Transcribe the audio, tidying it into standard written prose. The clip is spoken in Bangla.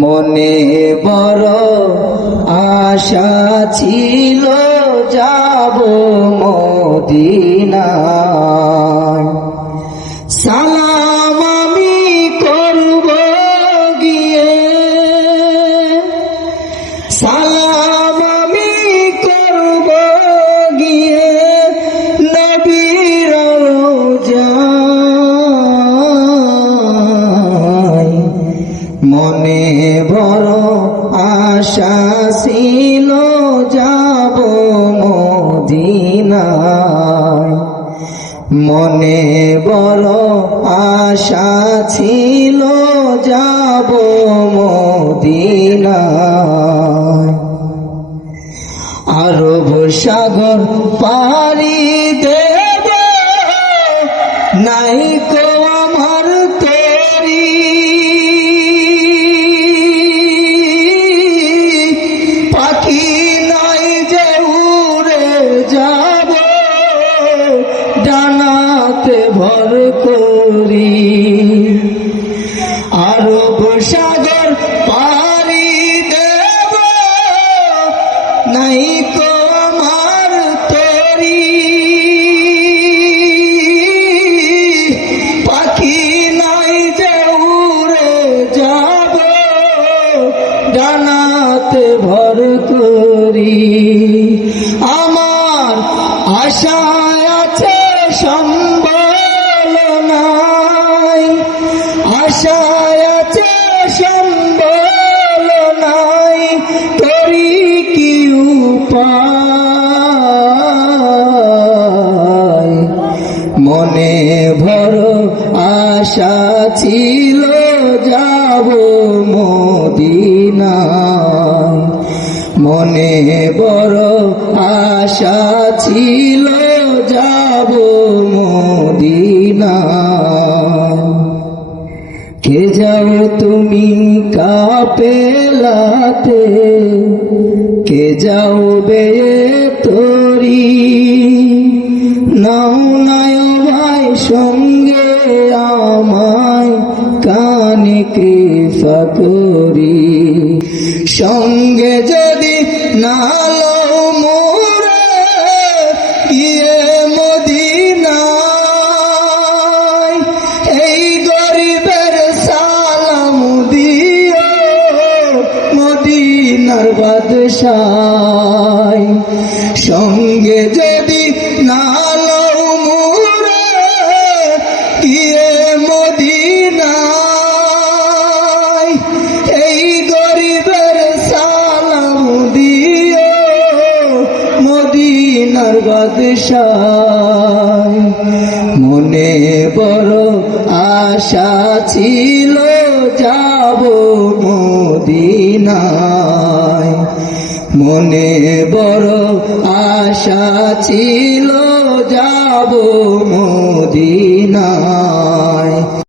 মনে বড় আশা ছিল যাব মদিনায়। সালাম আমি করব গিয়ে, সালাম আমি করব গিয়ে নবীর রওজায়। মনে বড় আশা ছিল যাব মদিনায়। মনে বড় আশা ছিল যাব মদিনায়। আরব সাগর পাড়ি দেব, নাই কো আমার তরি। পাখি নাই যে উড়ে যাব, ডানাতে ভর করি। আরব সাগর পাড়ি দেব, নাই কো আমার তরি। পাখি নাই যে উড়ে যাব, ডানাতে ভর করি। আমার আশায় আছে সম্বল নাই, আশায় আছে সম্বল নাই, করি কি উপায়। মনে বড় আশা ছিল যাব মদিনায়। মনে বড় আশা ছিল যাব মদিনায়। কে যাও তুমি কাফেলাতে, কে যাও বেয়ে তরি। নাও নায় ভাই সঙ্গে আমায়, কানে কৃপা করি। সঙ্গে যদি না লও মোরে, গিয়ে মদিনায়। এই গরিবের সালাম দিও মদিনার বাদশায়। সঙ্গে যদি না লও মোরে, গিয়ে মদিনায়। এই গরিবের সালাম দিও মদিনার বাদশায়। মনে বড় আশা ছিল যাব মদিনায়। মনে বড় আশা ছিল যাব মদিনায়।